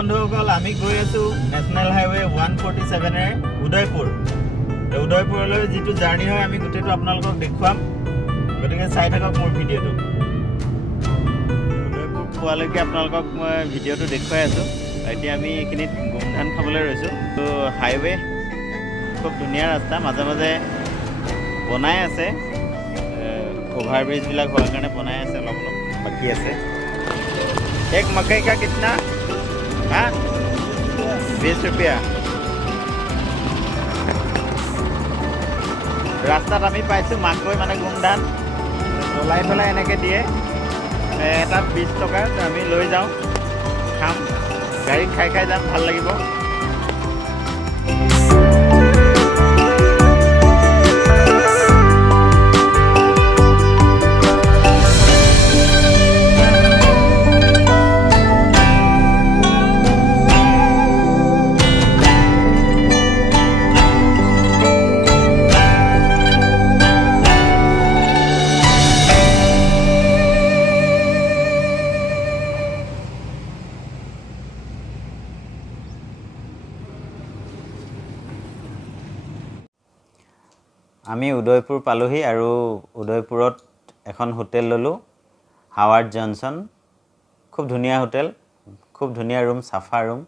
বন্ধুসকল আমি গৈ আছো নেশনেল হাইৱে 147 উদয়পুৰ উদয়পুৰলৈ যেটো জাৰ্নি হয় আমি গোটেইটো আপোনালোকক দেখুৱাম গতিকে চাই থাকক মোৰ ভিডিঅটো উদয়পুৰ পোৱালৈকে আপোনালোকক মই ভিডিঅটো দেখুৱাই আছো এতিয়া আমি এখিনিত গুমধান খাবলৈ ৰৈছো তো হাইৱে খুব ধুনীয়া ৰাস্তা মাজে মাজে বনাই আছে ओवरब्रिज बिलाक होৱাৰ কাৰণে বনাই আছে অলপ বাকি আছে एक मकई का कितना हाँ 20 रुपया रास्तात आमी पाइছো মাকৈ মানে গুমধান ওলাই ফলাই এনেকে দিয়ে এটা 20 টকা আমি লৈ যাও খাম গাড়ী খাই খাই যাম ভাল লাগিব আমি উদয়পুৰ পালোহি আৰু উদয়পুৰত এখন হোটেল ললো হাৱাৰ্ড জনসন খুব ধুনীয়া হোটেল খুব ধুনীয়া ৰুম সাফা ৰুম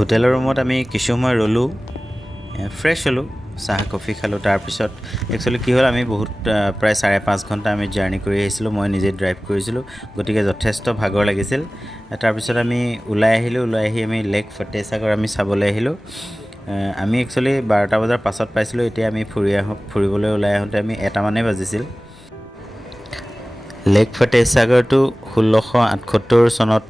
হোটেলৰ ৰুমত আমি কিছু সময় ৰলো ফ্ৰেছ হলো চাহ কফি খালো তাৰ পিছত একচুয়ালি কি হ'ল আমি বহুত প্ৰায় 5.5 ঘণ্টা আমি জাৰ্নি কৰি আহিছিলো মই নিজে ড্ৰাইভ কৰিছিলো গতিকে যথেষ্ট ভাগৰ লাগিছিল তাৰ পিছত আমি ওলাই আহি আমি লেক ফতেহসাগৰ আমি চাবলৈ আহিলো আমি একচুয়ালি 12টা বজাৰ পাছত পাইছিলো এতিয়া আমি ফুৰিবলৈ ওলাই আহোঁতে আমি 1টা মানে বাজিছিল লেক ফতেহসাগৰটো 1678 চনত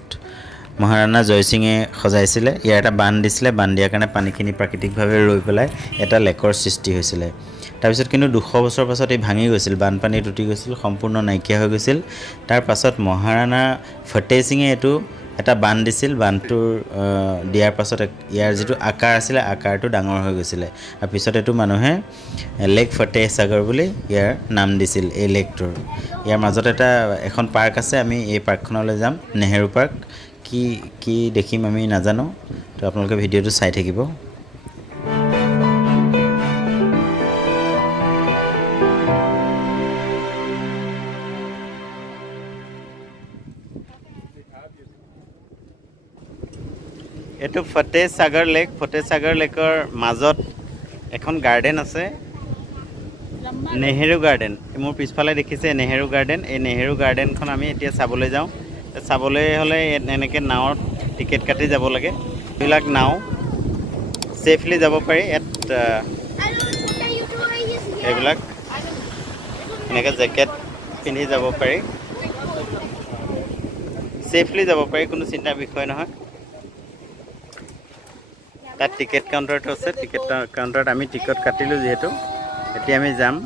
মহাৰাণা জয় সিঙে সজাইছিলে ইয়াৰ এটা বান্ধ দিছিলে বান্ধ দিয়াৰ কাৰণে পানীখিনি প্ৰাকৃতিকভাৱে ৰৈ পেলাই এটা লেকৰ সৃষ্টি হৈছিলে তাৰ পিছত কিন্তু 200 বছৰ পাছত এই ভাঙি গৈছিল বানপানী টুটি গৈছিল সম্পূৰ্ণ নাইকিয়া হৈ গৈছিল তাৰ পাছত মহাৰাণা ফতেহ সিঙে এটো এটা বান্ধ দিছিল, বান্ধটোৰ দিয়াৰ পাছত ইয়াৰ যিটো আকাৰ আছিলে আকাৰটো ডাঙৰ হৈ গৈছিলে আৰু পিছত এইটো মানুহে লেক ফতেহ সাগৰ বুলি ইয়াৰ নাম দিছিল এই লেকটোৰ। ইয়াৰ মাজত এখন পাৰ্ক আছে, আমি এই পাৰ্কখনলৈ যাম, নেহেৰু পাৰ্ক। কি দেখিম আমি নাজানো, তো আপোনালোকে ভিডিঅ'টো চাই থাকিব। এইটো ফতেহসাগৰ লেক। ফতেহসাগৰ লেকৰ মাজত এখন গাৰ্ডেন আছে, নেহেৰু গাৰ্ডেন। মোৰ পিছফালে দেখিছে নেহেৰু গাৰ্ডেন। এই নেহেৰু গাৰ্ডেনখন আমি এতিয়া চাবলৈ যাওঁ। চাবলৈ হ'লে এনেকৈ নাৱত টিকেট কাটি যাব লাগে। এইবিলাক নাও ছেফলি যাব পাৰি। ইয়াত এইবিলাক এনেকৈ জেকেট পিন্ধি যাব পাৰি, ছেফলি যাব পাৰি, কোনো চিন্তাৰ বিষয় নহয়। তাত টিকেট কাউণ্টাৰটো আছে, টিকেট কাউণ্টাৰত আমি টিকট কাটিলোঁ যিহেতু, এতিয়া আমি যাম।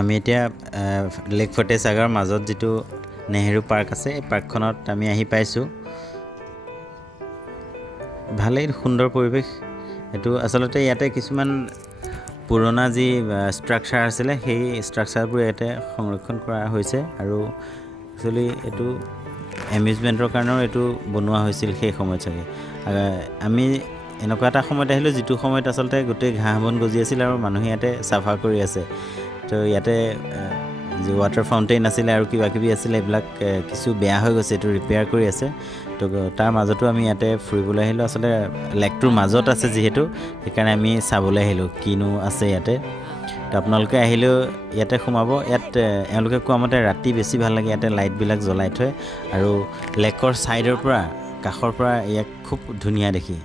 আমি এতিয়া লেক ফতেহ সাগৰৰ মাজত যিটো নেহেৰু পাৰ্ক আছে, এই পাৰ্কখনত আমি আহি পাইছোঁ। ভালেই সুন্দৰ পৰিৱেশ। এইটো আচলতে ইয়াতে কিছুমান পুৰণা যি ষ্ট্ৰাকচাৰ আছিলে, সেই ষ্ট্ৰাকচাৰবোৰ ইয়াতে সংৰক্ষণ কৰা হৈছে আৰু একচুৱেলি এইটো এমিউজমেণ্টৰ কাৰণেও এইটো বনোৱা হৈছিল সেই সময়ত চাগে। আমি এনেকুৱা এটা সময়ত আহিলোঁ যিটো সময়ত আচলতে গোটেই ঘাঁহ বন গজি আছিল আৰু মানুহে ইয়াতে চাফা কৰি আছে। তো ইয়াতে যি ৱাটাৰ ফাউণ্টেইন আছিলে আৰু কিবা কিবি আছিলে, এইবিলাক কিছু বেয়া হৈ গৈছে, এইটো ৰিপেয়াৰ কৰি আছে। তো তাৰ মাজতো আমি ইয়াতে ফুৰিবলৈ আহিলোঁ। আচলতে লেকটোৰ মাজত আছে যিহেতু, সেইকাৰণে আমি চাবলৈ আহিলোঁ কিনো আছে ইয়াতে। তো আপোনালোকে আহিলেও ইয়াতে সোমাব। ইয়াত এওঁলোকে কোৱা মতে ৰাতি বেছি ভাল লাগে, ইয়াতে লাইটবিলাক জ্বলাই থয় আৰু লেকৰ ছাইডৰ পৰা কাষৰ পৰা ইয়াক খুব ধুনীয়া দেখি,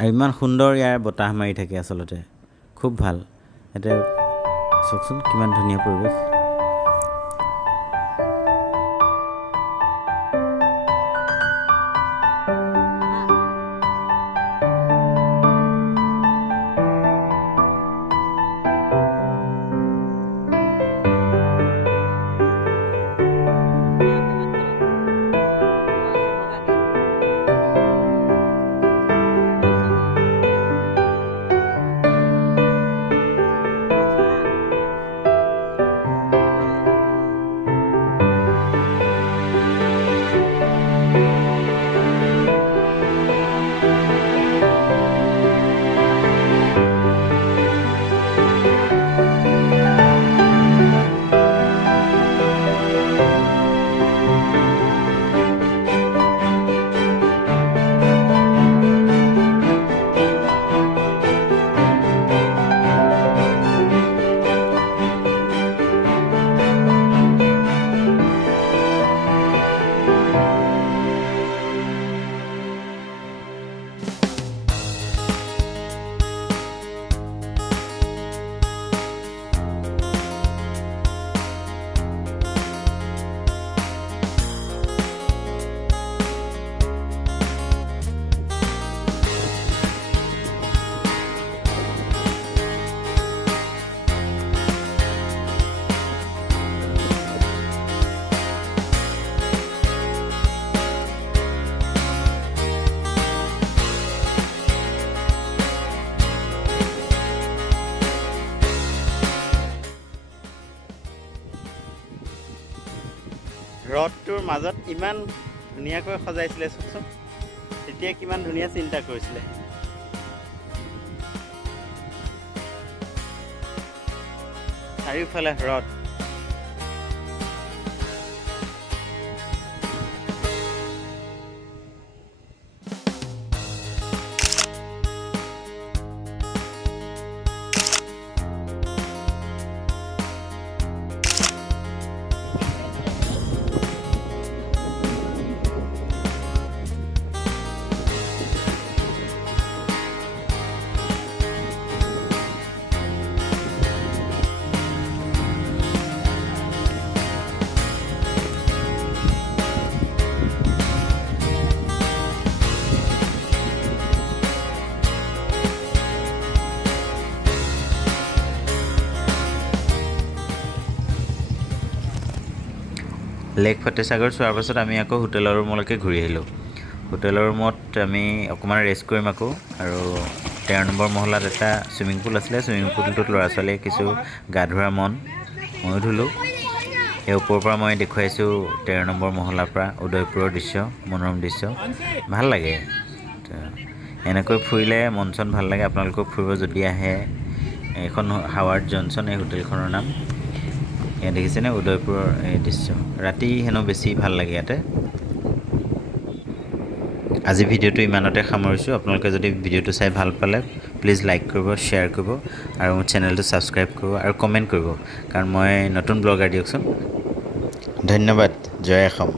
আৰু ইমান সুন্দৰ ইয়াৰ বতাহ মাৰি থাকে, আচলতে খুব ভাল। ইয়াতে চাওকচোন কিমান ধুনীয়া পৰিৱেশ। হ্ৰদটোৰ মাজত ইমান ধুনীয়াকৈ সজাইছিলে চাওকচোন তেতিয়া কিমান ধুনীয়া চিন্তা কৰিছিলে চাৰিওফালে হ্ৰদ লেক ফতেসাগৰ চোৱাৰ পাছত আমি আকৌ হোটেলৰ ৰুমলৈকে ঘূৰি আহিলোঁ হোটেলৰ ৰুমত আমি অকণমান ৰেষ্ট কৰিম আকৌ আৰু 13 নম্বৰ মহলাত এটা ছুইমিং পুল আছিলে ছুইমিং পুলটোত ল'ৰা ছোৱালীয়ে কিছু গা ধোৱাৰ মন ময়ো ধুলোঁ সেই ওপৰৰ পৰা মই দেখুৱাইছোঁ 13 নম্বৰ মহলাৰ পৰা উদয়পুৰৰ দৃশ্য মনোৰম দৃশ্য ভাল লাগে এনেকৈ ফুৰিলে মন চন ভাল লাগে আপোনালোকক ফুৰিব যদি আহে এখন হাৱাৰ্ড জনচন এই হোটেলখনৰ নাম ইয়াত দেখিছেনে উদয়পুৰৰ এই দৃশ্য ৰাতি হেনো বেছি ভাল লাগে ইয়াতে আজি ভিডিঅ'টো ইমানতে সামৰিছোঁ আপোনালোকে যদি ভিডিঅ'টো চাই ভাল পালে প্লিজ লাইক কৰিব শ্বেয়াৰ কৰিব আৰু মোৰ চেনেলটো ছাবস্ক্ৰাইব কৰিব আৰু কমেণ্ট কৰিব কাৰণ মই নতুন ব্লগাৰ দিয়কচোন ধন্যবাদ জয় অসম